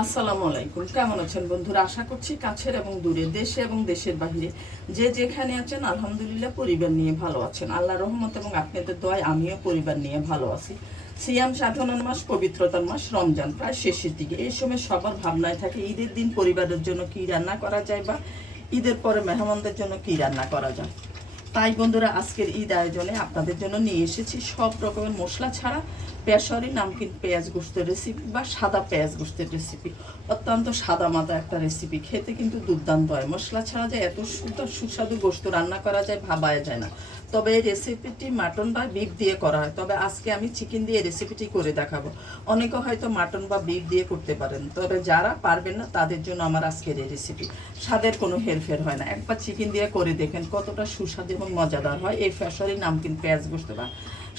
আসসালামু আলাইকুম। কেমন আছেন বন্ধুরা? আশা করছি কাছের এবং দূরে, দেশে এবং দেশের বাহিরে যে যেখানে আছেন আলহামদুলিল্লাহ পরিবার নিয়ে ভালো আছেন। আল্লাহর রহমত এবং আপনাদের দোয়ায় আমিও পরিবার নিয়ে ভালো আছি। সিয়াম সাধনার মাস, পবিত্রতার মাস রমজান প্রায় শেষের দিকে। এই সময় সবার ভাবনায় থাকে ঈদের দিন পরিবারের জন্য কী রান্না করা যায় বা ঈদের পরে মেহমানদের জন্য কী রান্না করা যায়। তাই বন্ধুরা আজকের ঈদ আয়োজনে আপনাদের জন্য নিয়ে এসেছি সব রকমের মশলা ছাড়া পেশরি নামকিন পেঁয়াজ গোশতের রেসিপি বা সাদা পেঁয়াজ গোশতের রেসিপি। অত্যন্ত সাদা মাথা একটা রেসিপি, খেতে কিন্তু দুর্দান্ত হয়। মশলা ছাড়া যে এত সুস্বাদু গোশত রান্না করা যায় ভাবায় যায় না। তবে এই রেসিপিটি মাটন বা বিফ দিয়ে করা হয়, তবে আজকে আমি চিকেন দিয়ে রেসিপিটি করে দেখাবো। অনেকে হয়তো মাটন বা বিফ দিয়ে করতে পারেন, তবে যারা পারবেন না তাদের জন্য আমার আজকের এই রেসিপি। স্বাদের কোনো হেরফের হয় না। একবার চিকেন দিয়ে করে দেখেন কতটা সুস্বাদু এবং মজাদার হয় এই পেশরি নামকিন পেঁয়াজ গোশত বা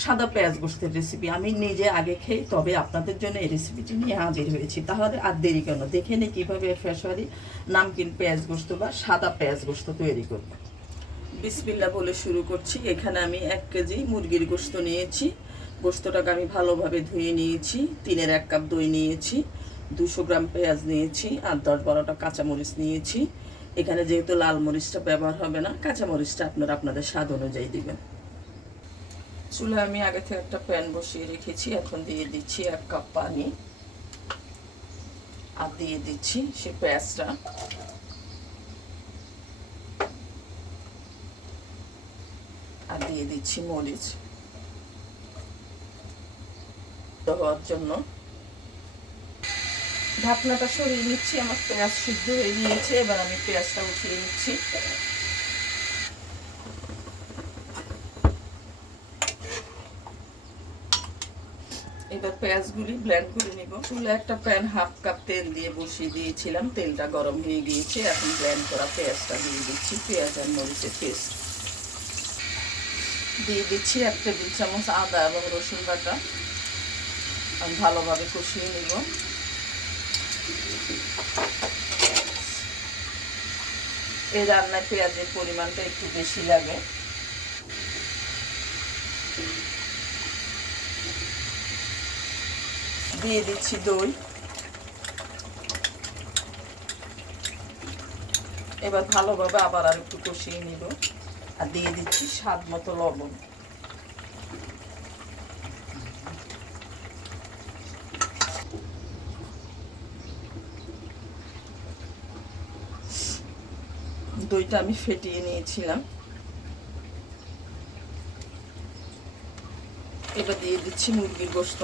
সাদা পেঁয়াজ গোশতের রেসিপি। আমি নিজে আগে খেয়ে তবে আপনাদের জন্য এই রেসিপিটি নিয়ে হাজির হয়েছি। তাহলে আর দেরি কেন, দেখে নিই কীভাবে পেশরি নামকিন পেঁয়াজ গোশত বা সাদা পেঁয়াজ গোশত তৈরি করব। বিসমিল্লাহ বলে শুরু করছি। এখানে আমি 1 কেজি মুরগির গোশত নিয়েছি। গোশতটাকে আমি ভালোভাবে ধুয়ে নিয়েছি। 3-এর 1 কাপ দই নিয়েছি, 200 গ্রাম পেঁয়াজ নিয়েছি, আর 10-12টা কাঁচামরিচ নিয়েছি। এখানে যেহেতু লাল মরিচটা ব্যবহার হবে না, কাঁচামরিচটা আপনারা আপনাদের স্বাদ অনুযায়ী দিবেন। চুলায় আমি আগে থেকে একটা প্যান বসিয়ে রেখেছি। এখন দিয়ে দিচ্ছি 1 কাপ পানি, আর দিয়ে দিচ্ছি সে পেঁয়াজটা। আর দিয়ে দিচ্ছি মরিচ হওয়ার জন্য। ঢাকনাটা সরিয়ে নিচ্ছি। আমার পেঁয়াজ সিদ্ধ হয়ে গিয়েছে। এবার আমি পেঁয়াজটা উঠিয়ে নিচ্ছি। এবার পেঁয়াজগুলি ব্লেন্ড করে নেব। চুলে একটা প্যান 1/2 কাপ তেল দিয়ে বসিয়ে দিয়েছিলাম। তেলটা গরম হয়ে গিয়েছে। এখন ব্লেন্ড করা পেঁয়াজটা দিয়ে দিচ্ছি। পেঁয়াজ আর মরিচের পেস্ট দিয়ে দিচ্ছি। 1 টেবিল চামচ আদা এবং রসুন বাটা। আমি ভালোভাবে কষিয়ে নেব। এই রান্নায় পেঁয়াজের পরিমাণটা একটু বেশি লাগে। দিয়ে দিচ্ছি দই। এবার ভালোভাবে আবার আর একটু কষিয়ে নিব। আর দিয়ে দিচ্ছি স্বাদ মতো লবণ। দইটা আমি ফেটিয়ে নিয়েছিলাম। এবার দিয়ে দিচ্ছি মুরগির গোশত।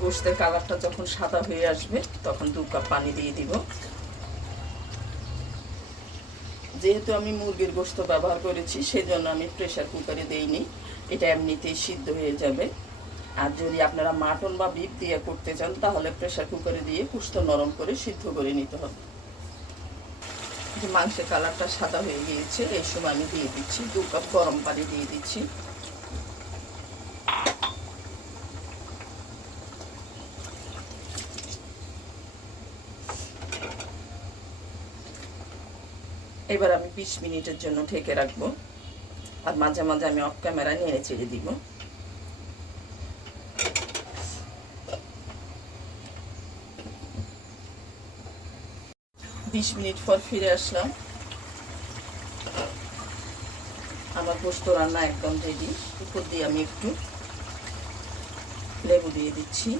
গোশতের কালারটা যখন সাদা হয়ে আসবে তখন 2 কাপ পানি দিয়ে দিব। যেহেতু আমি মুরগির গোশত ব্যবহার করেছি সেজন্য আমি প্রেসার কুকারে দেইনি, এটা এমনিতেই সিদ্ধ হয়ে যাবে। আর যদি আপনারা মাটন বা বিফ দিয়ে করতে চান তাহলে প্রেসার কুকারে দিয়ে কুষ্ঠ নরম করে সিদ্ধ করে নিতে হবে। যে মাংসের কালারটা সাদা হয়ে গিয়েছে, এই সময় আমি দিয়ে দিচ্ছি 2 কাপ গরম পানি দিয়ে দিচ্ছি। এবার আমি 20 মিনিটের জন্য ঢেকে রাখবো। আর মাঝে মাঝে আমি অফ ক্যামেরায় নেড়ে চেড়ে দিব। 20 মিনিট পর ফিরে আসলাম। আমার গোশত রান্না একদম রেডি। উপর দিয়ে আমি একটু লেবু দিয়ে দিচ্ছি।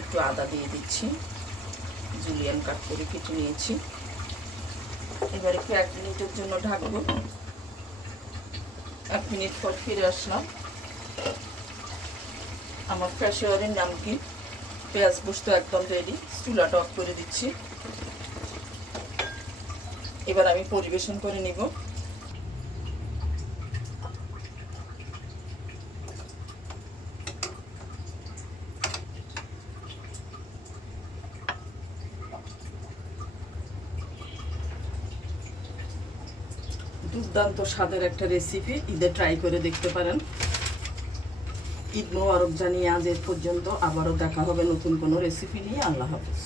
একটু আদা দিয়ে দিচ্ছি, জুলিয়ান কাট করে কেটে নিয়েছি। এবার একটু 1 মিনিটের জন্য ঢাকবো। 1 মিনিট পর ফিরে আসলাম। আমার পেশরি নামকিন পেঁয়াজ গোশত একদম রেডি। চুলাটা অফ করে দিচ্ছি। এবার আমি পরিবেশন করে নিব। দুর্দান্ত স্বাদের একটা রেসিপি, ঈদে ট্রাই করে দেখতে পারেন। ঈদ মোবারক জানিয়ে আজ এ পর্যন্ত। আবারও দেখা হবে নতুন কোনো রেসিপি নিয়ে। আল্লাহ হাফিজ।